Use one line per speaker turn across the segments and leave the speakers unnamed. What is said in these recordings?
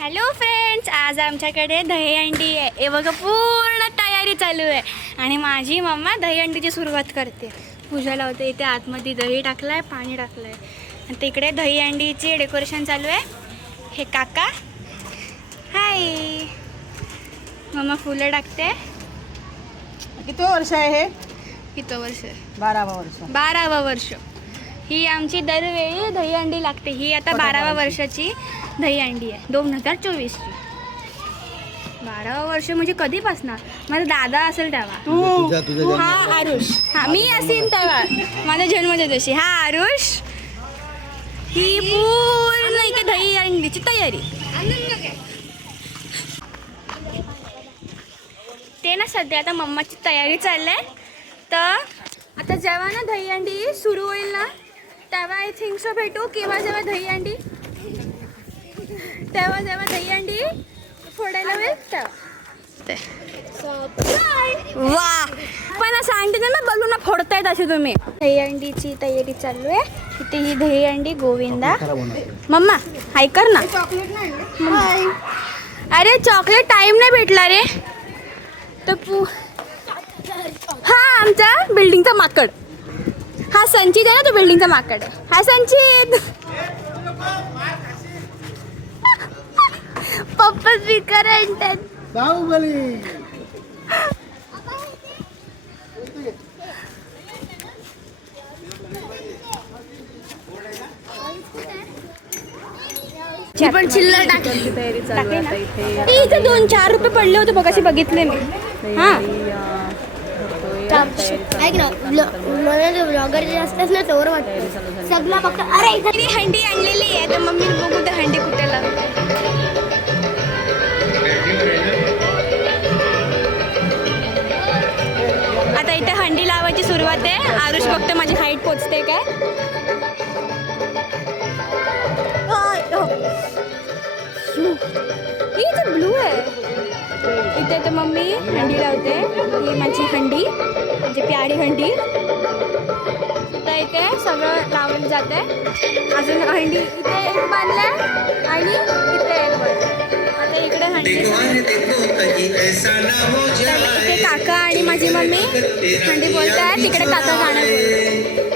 Hello friends आज आमच्याकडे दहीहंडी आहे. हे बघा पूर्ण तयारी चालू आहे. आणि माझी मम्मा दहीहंडीची सुरुवात करते. पूजा लावते. इथे आतमध्ये दही टाकलं आहे पाणी टाकलं आहे आणि तिकडे दहीहंडीची डेकोरेशन चालू आहे. हे काका. हाय मम्मा फुलं टाकते.
किती वर्ष आहे हे?
किती वर्ष?
बारावा वर्ष.
बारावं वर्ष. ही आमची दरवेळी दहीहंडी लागते. ही आता बाराव्या वर्षाची दहीहंडी आहे. दोन हजार चोवीसची. बारावं वर्ष म्हणजे कधीपासनं? माझा दादा असेल तेव्हा.
तू
तू हा आरुष. हा मी असेल तेव्हा. माझा जन्मच्या दिवशी. हा आरुष. ही पूर्ण इथे दहीहंडीची तयारी. ते ना सध्या आता मम्माची तयारी चालली आहे तर आता जेव्हा ना दहीहंडी सुरू होईल ना तेव्हा आय थिंक सो भेटू. किंवा जेव्हा दहीहंडी तेव्हा जेव्हा दहीहंडी फोडायला तेव्हा. वा. पण सांगते ना बलून फोडतायत असे तुम्ही. दहीहंडीची तयारी चालू आहे. इथे ही दहीहंडी गोविंदा. मम्मा हाय कर ना. अरे चॉकलेट टाइम नाही भेटला रे. तर पू हा आमचा बिल्डिंगचा माकड. हा संचित आहे ना तो बिल्डिंगचा माकड आहे हा संचित. पप्पा स्पीकर आणतात
बाहुबली
ती पण चिल्लर टाकली? ए, इथे दोन चार रुपये पडले होते बघाशी बघितले मी. हा.
ऐक ना मला जो ब्लॉगर जे असतात ना तोवर वाटतं. सगळं फक्त अरे इथे
हंडी आणलेली आहे. तर मम्मी बघू तर हंडी कुठे लावते आता इथे हंडी लावायची सुरुवात आहे. आरुष बघते माझी हाईट पोचते काय? हो. इथे ब्लू आहे. इथे तर मम्मी हंडी लावते. ही माझी हंडी म्हणजे प्यारी हंडी. तर इथे सगळं लावलं जाते. अजून हंडी इथे एक बांधलाय आणि इथे एक आता इकडे हंडी इथे काका आणि माझी मम्मी हंडी बोलताय तिकडे काका गाणं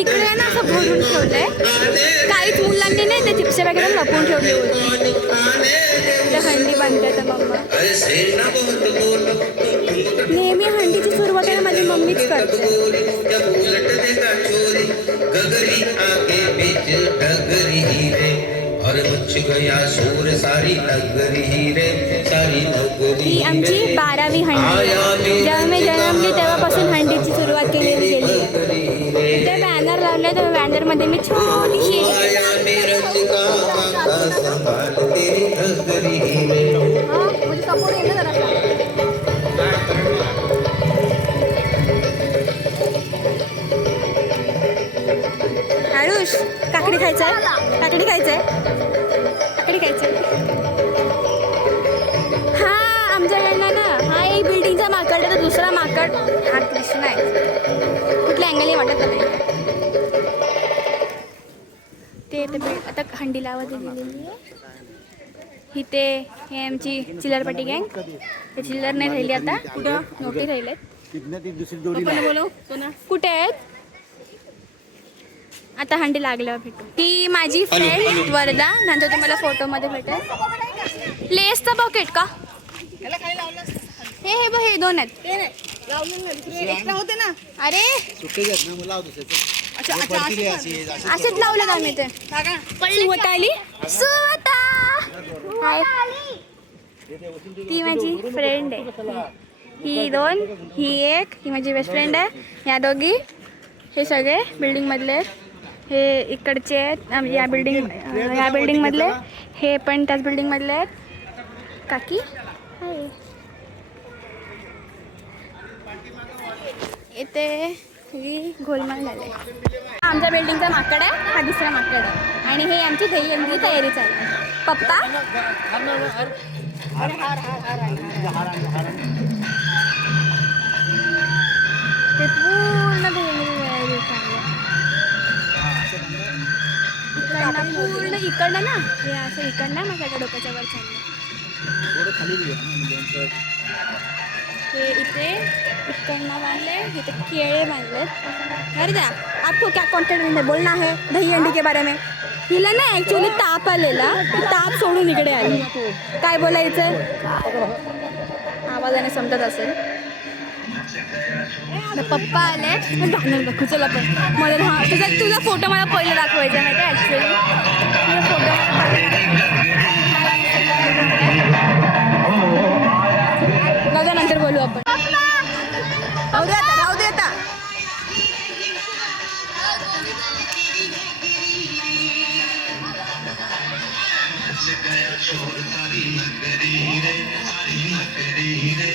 इकडे ना असं भरून ठेवलंय. काहीच मुलांनी नाही ते चिप्से वगैरे लपवून ठेवले होते. हंडी बनते तर मम्मा. नेहमी हंडीची सुरुवात आहे माझी मम्मीच करते. ही आमची बारावी हंडी. जेव्हा मी जन्मली तेव्हापासून हंडीची सुरुवात केली गेली. आहे ते बॅनर तर बॅनरमध्ये मी छोटीशी
आया मेरज
ना आयुष काकडी खायचंय? काकडी खायचंय? काकडी खायचंय. हा आमच्याकडनं ना हा एक बिल्डिंगचा माकड आहे तर दुसरा माकड हा कृष्ण आहे. कुठल्या अँगलही वाटत नाही. ते आता हंडी लावत दिलेली आहे. इथे हे आमची चिल्लरपट्टी गँग. हे चिल्लर नाही राहिली आता. नोटी राहिलेत
दुसरी जोडी
कुठे आहेत? आता हंडी लागल्यावर भेटू. ही माझी फ्रेंड वरदा. नंतर तुम्हाला फोटोमध्ये भेटेल. लेसचं पॉकेट का? हे हे बघ हे दोन आहेत.
होते ना.
अरे! असेच लावलेत आम्ही ते. सुवता आली सुवता. हाय. ती माझी फ्रेंड आहे. ही दोन ही एक ही माझी बेस्ट फ्रेंड आहे. या दोघी हे सगळे बिल्डिंग मधले आहेत. हे इकडचे आहेत. या बिल्डिंग या बिल्डिंग मधले हे पण त्याच बिल्डिंग मधले आहेत. काकी? हाय इथे सगळी गोलमाल झाले आमच्या बिल्डिंगचा माकड आहे हा दुसरा माकड आहे. आणि हे आमची दहीहंडी तयारी चालू आहे. पप्पा? ते पूर्ण इकडं पूर्ण इकडनं ना? हे असं इकडनं ना माझ्या डोक्याच्या वर चाललं हे इथे इकडनं बांधले इथे केळे बांधलेत अरे द्या. आपको क्या कॉन्टेंट में बोलना है दही अंडी के बारे में. हिला ना ॲक्च्युली ताप आलेला. ताप सोडून इकडे आली. काय बोलायचं आवाजाने समजत असेल. आता पप्पा आले. गाणं दाखवू चला पण. मला हा तुझा तुझा फोटो मला पहिला दाखवायचा माहिती आहे ॲक्च्युली तुझा फोटो गया शोर सारी नगरी रे सारी नगरी रे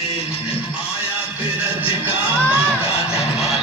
आया फिरज का?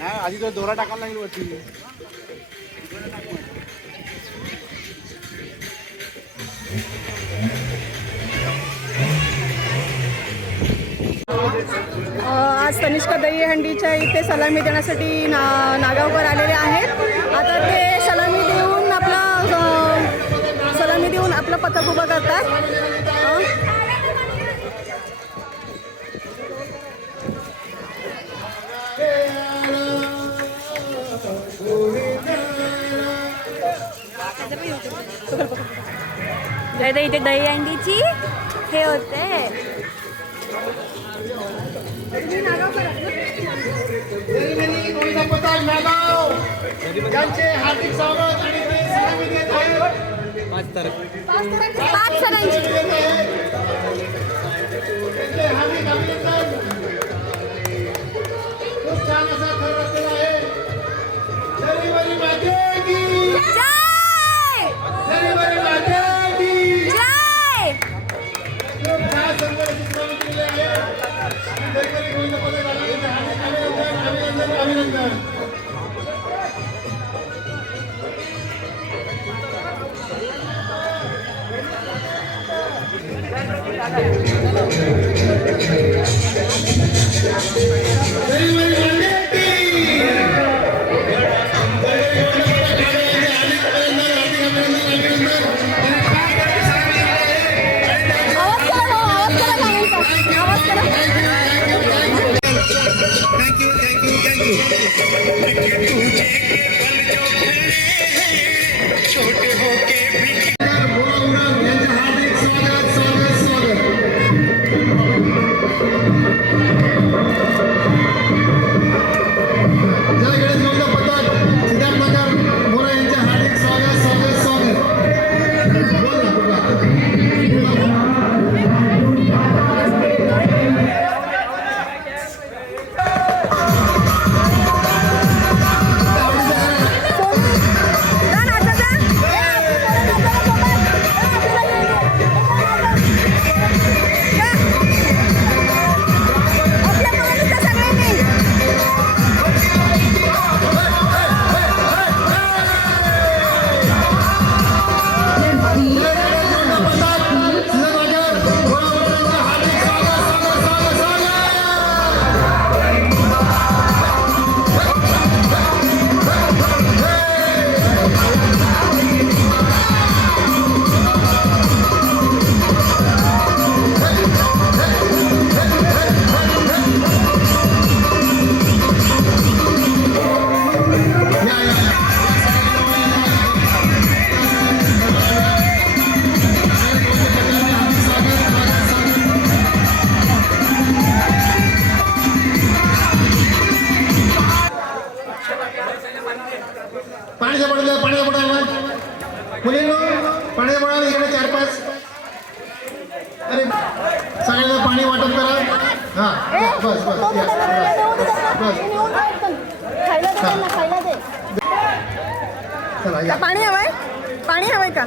नाही आधी तो दोरा टाकायला लागेल वरती.
आज तनिष्का दहीहंडीच्या इथे सलामी देण्यासाठी ना नागावकर आलेले आहेत. आता ते सलामी देऊन आपला सलामी देऊन आपलं पथक उभं करतात.
तर इथे दही अंडीची हे होते
हार्दिक स्वागत आणि.
पाच
हार्दिक अभिनंदन अभिनंदन अभिनंदन अभिनंदन चला
पाणी हवंय? पाणी हवंय का?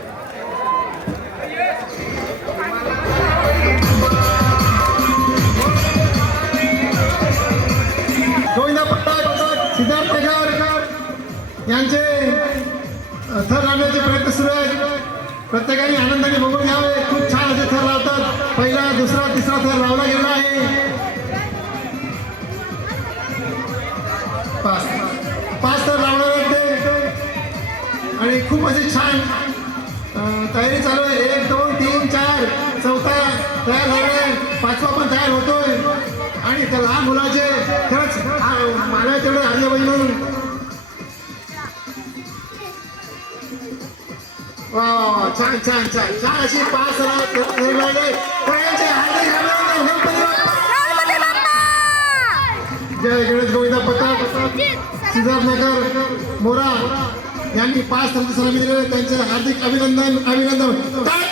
सिद्धार्थ यांचे थर राहण्याचे प्रयत्न सुरू आहेत. प्रत्येकाने आनंदाने बघून घ्यावे. खूप तयार होतोय आणि त्या लहान मुलाचे खरंच मला तेवढे हल्ले बहिण वा छान छान छान छान अशी पाच जय गणेश गोविंदा पथक सिद्धार्थनगर मोरा यांनी पाच सलामी दिलेले त्यांचे हार्दिक अभिनंदन अभिनंदन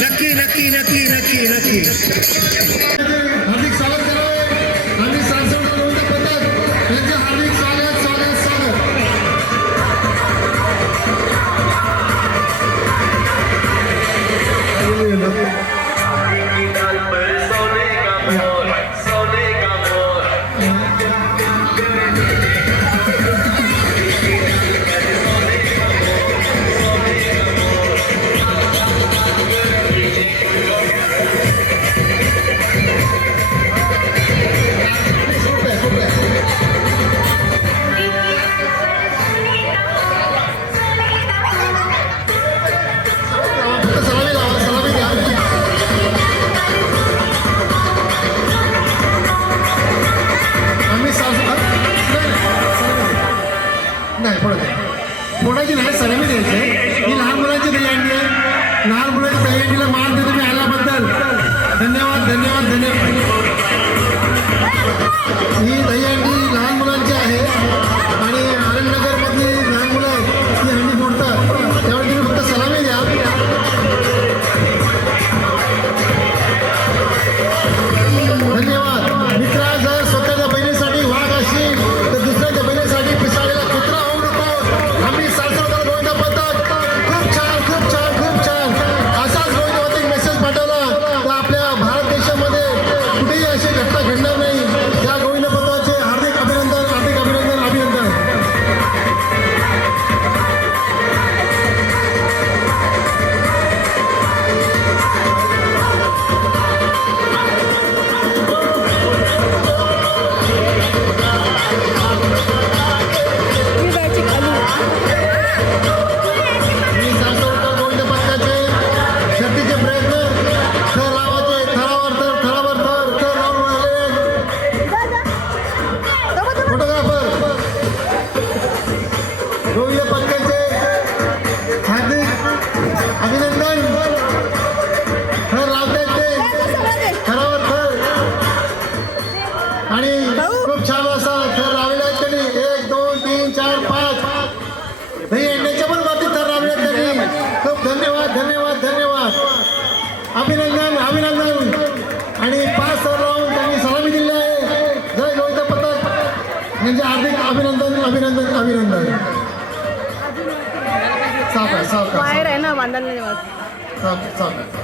નક્કી નક્કી નક્કી નક્કી નક્કી. Pratik Zahmet.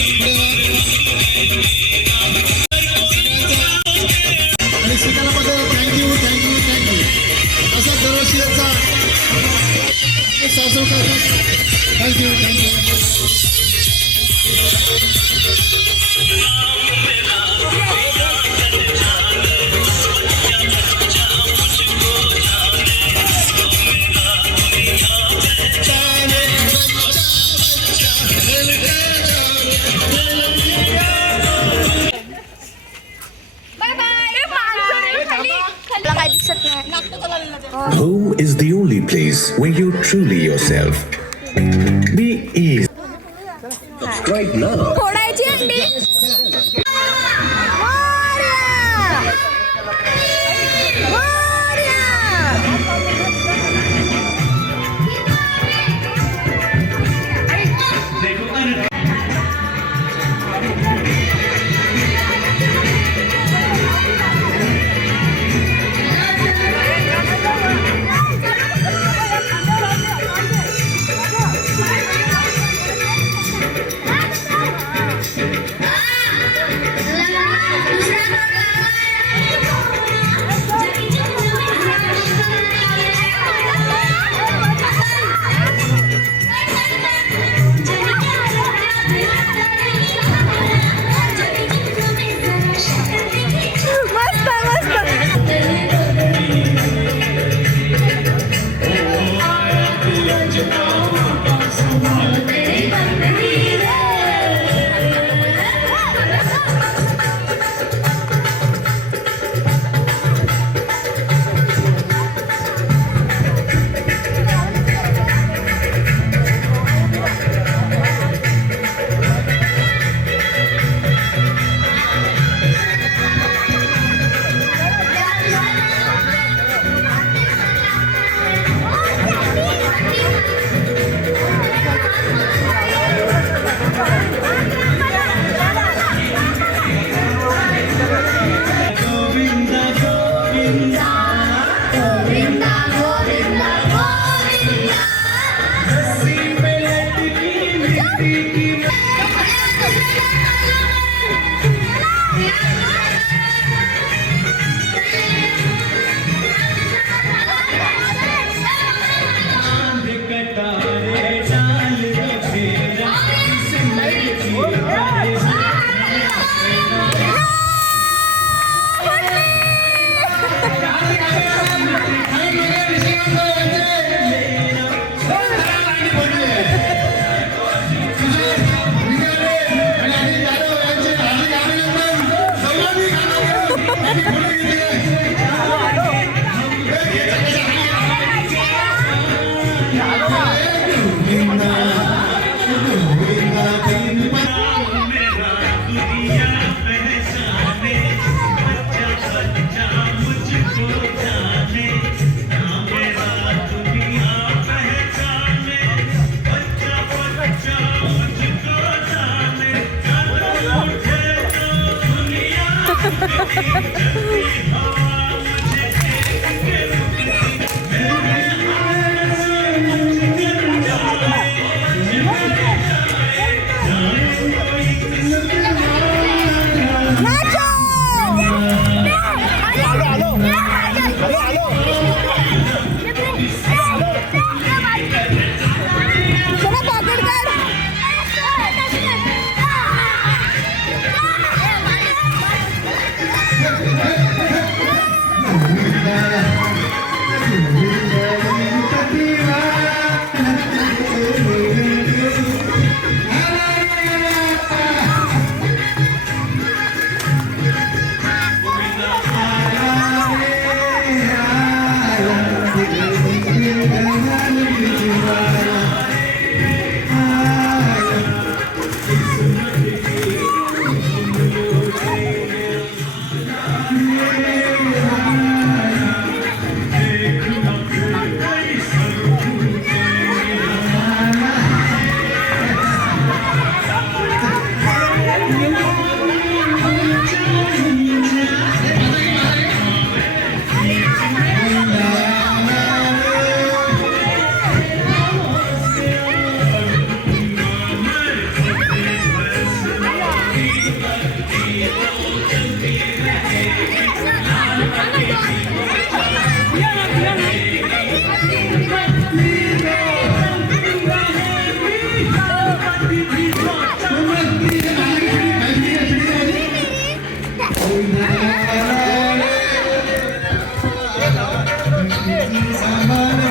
Samara